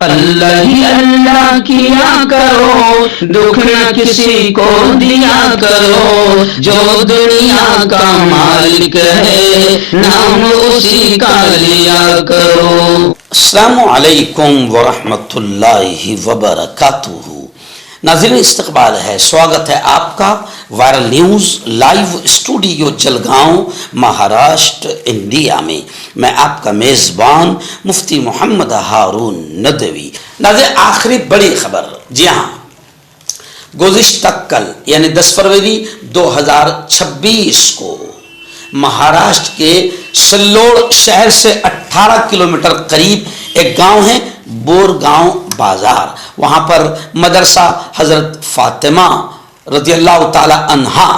اللہ ہی اللہ کیا کرو، دکھ نہ کسی کو دیا کرو، جو دنیا کا مالک ہے نام اسی کا لیا کرو۔ السلام علیکم ورحمۃ اللہ وبرکاتہ۔ ناظرین استقبال ہے، سواگت ہے آپ کا viral news live studio Jalgaon Maharashtra India میں۔ میں آپ کا میزبان مفتی محمد ہارون ندوی۔ ناظرین آخری بڑی خبر، جی ہاں، گزشتہ کل یعنی 10 فروری 2026 کو مہاراشٹر کے سلوڑ شہر سے 18 کلومیٹر قریب ایک گاؤں ہے بور گاؤں بازار، وہاں پر مدرسہ حضرت فاطمہ رضی اللہ تعالی عنہا،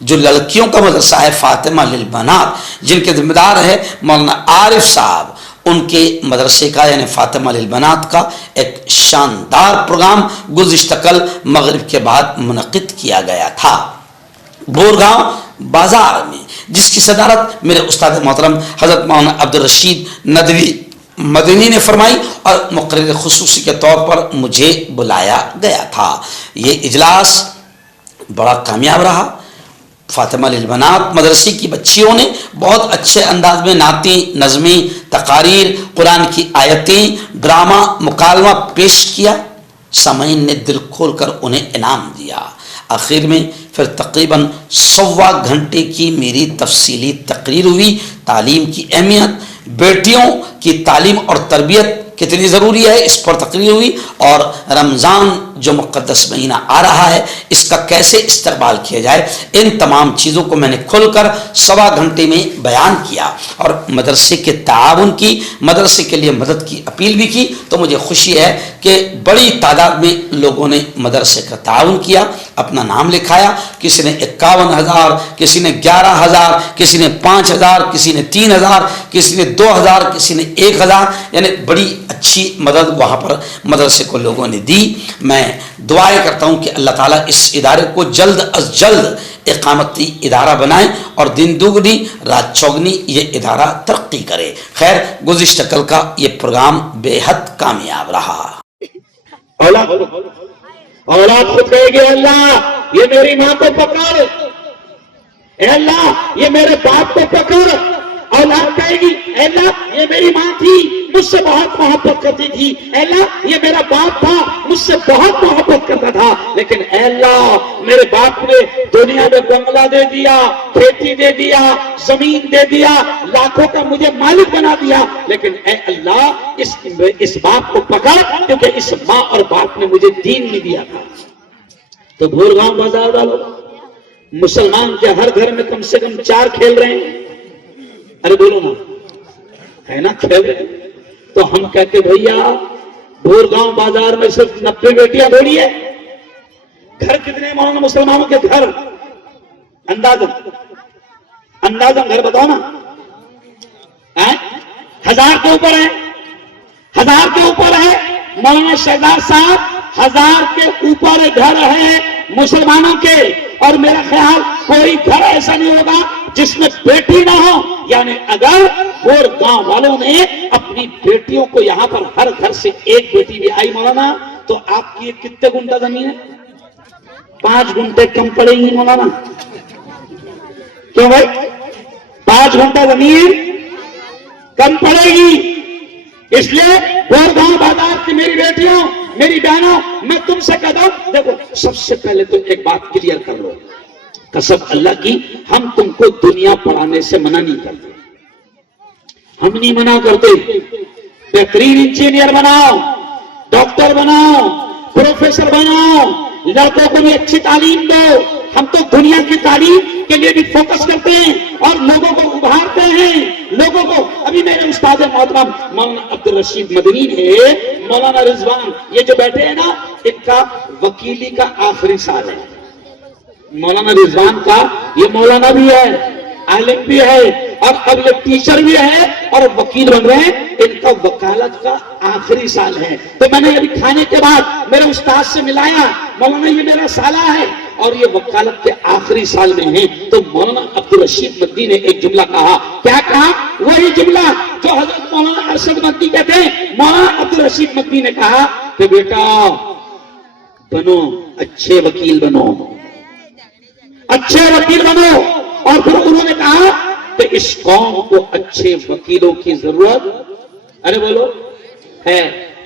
جو لڑکیوں کا مدرسہ ہے فاطمہ للبنات، جن کے ذمہ دار ہے مولانا عارف صاحب، ان کے مدرسے کا یعنی فاطمہ للبنات کا ایک شاندار پروگرام گزشتہ کل مغرب کے بعد منعقد کیا گیا تھا بورگاؤں بازار میں، جس کی صدارت میرے استاد محترم حضرت مولانا عبدالرشید ندوی مدنی نے فرمائی اور مقرر خصوصی کے طور پر مجھے بلایا گیا تھا۔ یہ اجلاس بڑا کامیاب رہا۔ فاطمہ للبنات مدرسے کی بچیوں نے بہت اچھے انداز میں نعتیں، نظمیں، تقاریر، قرآن کی آیتیں، ڈرامہ، مکالمہ پیش کیا۔ سامعین نے دل کھول کر انہیں انعام دیا۔ آخر میں پھر تقریباً 1.25 گھنٹے کی میری تفصیلی تقریر ہوئی۔ تعلیم کی اہمیت، بیٹیوں کی تعلیم اور تربیت کتنی ضروری ہے، اس پر تقریر ہوئی، اور رمضان جو مقدس مہینہ آ رہا ہے اس کا کیسے استقبال کیا جائے، ان تمام چیزوں کو میں نے کھل کر 1.25 گھنٹے میں بیان کیا، اور مدرسے کے تعاون کی، مدرسے کے لیے مدد کی اپیل بھی کی۔ تو مجھے خوشی ہے کہ بڑی تعداد میں لوگوں نے مدرسے کا تعاون کیا، اپنا نام لکھایا، کسی نے 51,000، کسی نے 11,000، کسی نے 5,000، کسی نے 3,000، کسی نے 2,000، کسی نے 1,000، یعنی بڑی اچھی مدد وہاں پر مدرسے کو لوگوں نے دی۔ میں دعائیں کرتا ہوں کہ اللہ تعالیٰ اس ادارے کو جلد از جلد اقامتی ادارہ بنائیں اور دن دوگنی رات چوگنی یہ ادارہ ترقی کرے۔ خیر، گزشتہ کل کا یہ پروگرام بے حد کامیاب رہا۔ اولاد خود کہے گی اللہ یہ میری ماں کو پکڑ، اے اللہ یہ میرے باپ کو پکڑ۔ اولاد کہے گی اے اللہ یہ میری ماں تھی، مجھ سے بہت محبت کرتی تھی، اے اللہ یہ میرا باپ تھا، مجھ سے بہت محبت کرتا تھا، لیکن اے اللہ میرے باپ نے دنیا میں بنگلہ دے دیا، کھیتی دے دیا، زمین دے دیا، لاکھوں کا مجھے مالک بنا دیا، لیکن اے اللہ اس باپ کو پکڑ، کیونکہ اس ماں اور باپ نے مجھے دین نہیں دیا تھا۔ تو بورگاؤں بازار والوں، مسلمان کے ہر گھر میں کم سے کم 4 کھیل رہے ہیں، ارے بولو نا، ہے نا کھیل رہے ہیں۔ تو ہم کہتے بھیا بورگاؤں بازار میں صرف 90 بیٹیاں تھوڑی ہے، گھر کتنے مولانا مسلمانوں کے گھر؟ اندازن گھر بتاؤ نا، 1000 کے اوپر ہے، 1000 کے اوپر ہے مولانا شہزاد صاحب، 1000 کے اوپر گھر ہیں مسلمانوں کے، اور میرا خیال کوئی گھر ایسا نہیں ہوگا جس میں بیٹی نہ ہو۔ یعنی اگر گاؤں والوں نے اپنی بیٹیوں کو یہاں پر ہر گھر سے ایک بیٹی بھی آئی مولانا، تو آپ کی کتنے گنٹا زمین ہے؟ 5 گھنٹے کم پڑے گی مولانا، کیوں بھائی؟ 5 گھنٹہ زمین کم پڑے گی۔ اس لیے گاؤں بازار کی میری بیٹیوں، میری بہنوں، میں تم سے کہتا ہوں، دیکھو سب سے پہلے تو ایک بات کلیئر کر لو، قسم اللہ کی ہم تم کو دنیا پڑھانے سے منع نہیں کرتے، ہم نہیں منع کرتے۔ بہترین انجینئر بناؤ، ڈاکٹر بناؤ، پروفیسر بناؤ، لڑکوں کو بھی اچھی تعلیم دو۔ ہم تو دنیا کی تعلیم کے لیے بھی فوکس کرتے ہیں اور لوگوں کو ابھارتے ہیں، لوگوں کو۔ ابھی میرے استاد محترم مولانا عبدالرشید مدنی ہے، مولانا رضوان، یہ جو بیٹھے ہیں نا، ان کا وکیلی کا آخری سال ہے۔ مولانا رضوان کا یہ مولانا بھی ہے، عالم بھی ہے، اور اب یہ ٹیچر بھی ہے اور وکیل بن رہے ہیں، ان کا وکالت کا آخری سال ہے۔ تو میں نے ابھی کھانے کے بعد میرے استاد سے ملایا، مولانا یہ میرا سالہ ہے اور یہ وکالت کے آخری سال میں ہیں۔ تو مولانا عبد الرشید مدنی نے ایک جملہ کہا. کیا کہا؟ وہی جملہ جو حضرت مولانا ارشد مدنی کہتے ہیں. مولانا عبد الرشید مدنی نے کہا کہ بیٹا بنو، اچھے وکیل بنو، اچھے وکیل بنو. اور پھر انہوں نے کہا کہ اس قوم کو اچھے وکیلوں کی ضرورت، ارے بولو، ہے.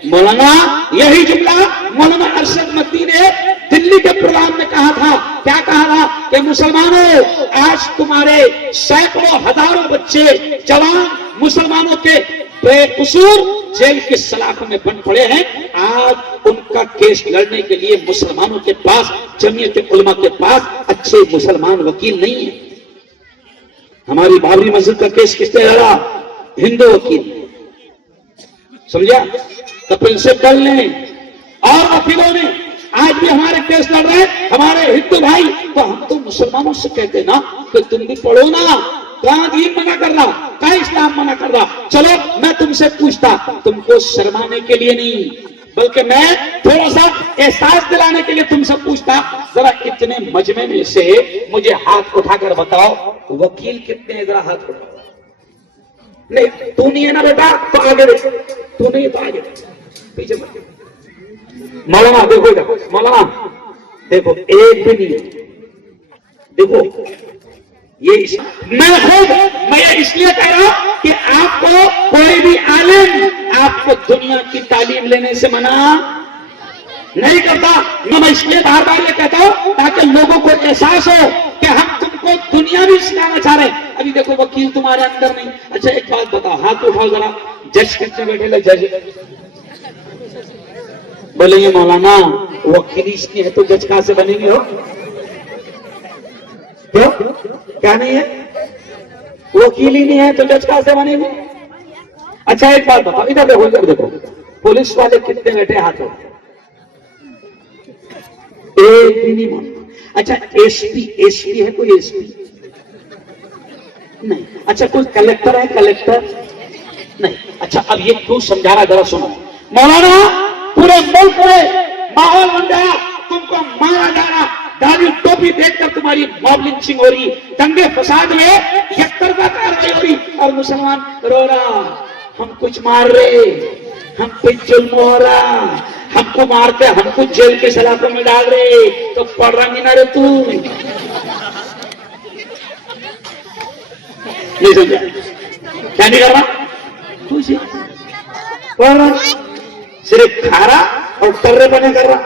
مولانا یہی جملہ مولانا ارشد مدنی نے دلی کے پروگرام میں کہا تھا. کیا کہا تھا؟ کہ مسلمانوں، آج تمہارے سینکڑوں ہزاروں بچے جوان مسلمانوں کے بے قصور جیل کی سلاخوں میں بند پڑے ہیں. آج ان کا کیس لڑنے کے لیے مسلمانوں کے پاس، جمعیت علماء کے پاس اچھے مسلمان وکیل نہیں ہیں. ہماری بابری مسجد کا کیس کس نے لڑا؟ ہندو وکیل نے. سمجھا؟ تو پرنسپل نے اور وکیلوں نے. آج بھی ہمارے کیس لڑ رہے ہیں ہمارے ہندو بھائی. تو ہم تو مسلمانوں سے کہتے نا کہ تم بھی پڑھو نا. کہاں دین منع کر رہا، کہاں اسلام منع کر رہا. چلو میں تم سے پوچھتا، تم کو شرمانے کے لیے نہیں بلکہ میں تھوڑا سا احساس دلانے کے لیے تم سے پوچھتا، ذرا اتنے مجمع میں سے مجھے ہاتھ اٹھا کر بتاؤ وکیل کتنے ہیں؟ ذرا ہاتھ اٹھاؤ. نہیں تو نہیں ہے نا بیٹا تو آگے دیکھ، تو نہیں تو آگے پیچھے. مولانا دیکھو ادھر، مولانا دیکھو ایک بھی نہیں ہے. دیکھو یہ میں اس لیے کہہ رہا ہوں کہ آپ کو کوئی بھی عالم آپ کو دنیا کی تعلیم لینے سے منع نہیں کرتا. میں اس لیے بار بار یہ کہتا ہوں تاکہ لوگوں کو احساس ہو کہ ہم تم کو دنیا بھی سکھانا چاہ رہے ہیں. ابھی دیکھو وکیل تمہارے اندر نہیں. اچھا ایک بات بتاؤ، ہاتھ اٹھاؤ ذرا، جج کتنے بیٹھے لے؟ جج بولیں گے مولانا وکیل اس کی ہے تو جج کہاں سے بنیں گے؟ ہو کیا نہیں ہے؟ وکیل ہی نہیں ہے تو جج کہاں سے بنیں گے؟ اچھا ایک بات بتاؤ، ادھر دیکھو، ادھر دیکھو، پولیس والے کتنے بیٹھے ہاتھ اٹھاؤ؟ ایک بھی نہیں مانتا. اچھا ایس پی ہے کوئی؟ ایس پی نہیں. اچھا کوئی کلیکٹر ہے؟ کلیکٹر نہیں. اچھا اب یہ کیوں سمجھا رہا ذرا سنو. مولانا پورے ملک میں ماحول بن گیا، تم کو مارا جا رہا، داڑھی ٹوپی دیکھ کر تمہاری موب لنچنگ ہو رہی، دنگے فساد میں یک طرفہ کارروائی ہو رہی اور مسلمان رو رہا ہم کچھ مار رہے، ہم پہ ظلم ہو رہا، ہم کو مارتے، ہم کو جیل کے سلاخوں میں ڈال رہے. تو پڑھ رہا نہیں نہ رے تو نہیں سمجھا؟ کیا نہیں کر رہا تو پڑھ رہا، صرف کھا رہا اور ٹرے بنے کر رہا.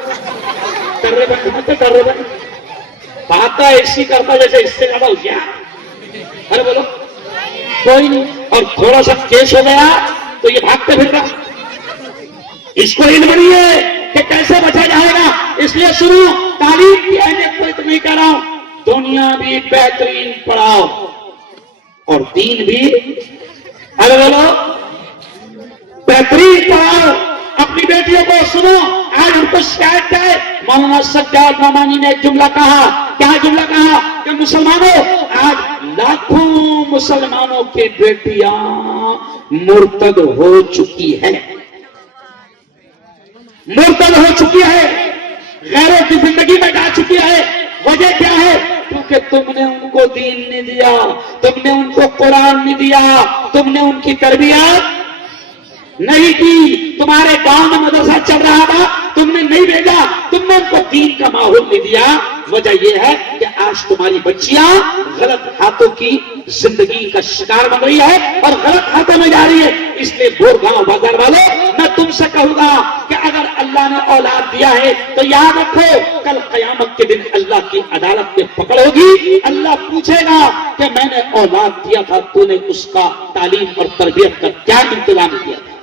ٹرے بنے بات تو ایسی کرتا جیسے اس سے زیادہ ہو گیا. ارے بولو کوئی نہیں. اور تھوڑا سا کیس ہو گیا تو یہ بھاگتے پھر رہا. اس کو علم نہیں ہے کہ کیسے بچا جائے گا. اس لیے شروع تعلیم کی اہمیت کو اتنی کر رہا ہوں. دنیا بھی بہترین پڑھاؤ اور دین بھی، ارے بولو، بہترین پڑھاؤ. اپنی بیٹیوں کو سنو، آج ہم کو شکایت ہے. مولانا سجاد نعمانی نے ایک جملہ کہا. کیا جملہ کہا؟ کہ مسلمانوں، آج لاکھوں مسلمانوں کی بیٹیاں مرتد ہو چکی ہے، مرتد ہو چکی ہے، غیروں کی زندگی میں جا چکی ہے. وجہ کیا ہے؟ کیونکہ تم نے ان کو دین نہیں دیا، تم نے ان کو قرآن نہیں دیا، تم نے ان کی تربیت نہیں کی. تمہارے گاؤں میں مدرسہ چل رہا تھا، تم نے نہیں بھیجا، تم نے ان کو دین کا ماحول نہیں دیا. وجہ یہ ہے کہ آج تمہاری بچیاں غلط ہاتھوں کی زندگی کا شکار بن رہی ہے اور غلط ہاتھوں میں جا رہی ہے. اس لیے گور گاؤں بازار والوں، میں تم سے کہوں گا کہ اگر اللہ نے اولاد دیا ہے تو یاد رکھو کل قیامت کے دن اللہ کی عدالت میں پکڑ ہوگی. اللہ پوچھے گا کہ میں نے اولاد دیا تھا، تو نے اس کا تعلیم اور تربیت کا کیا انتظام کیا تھا؟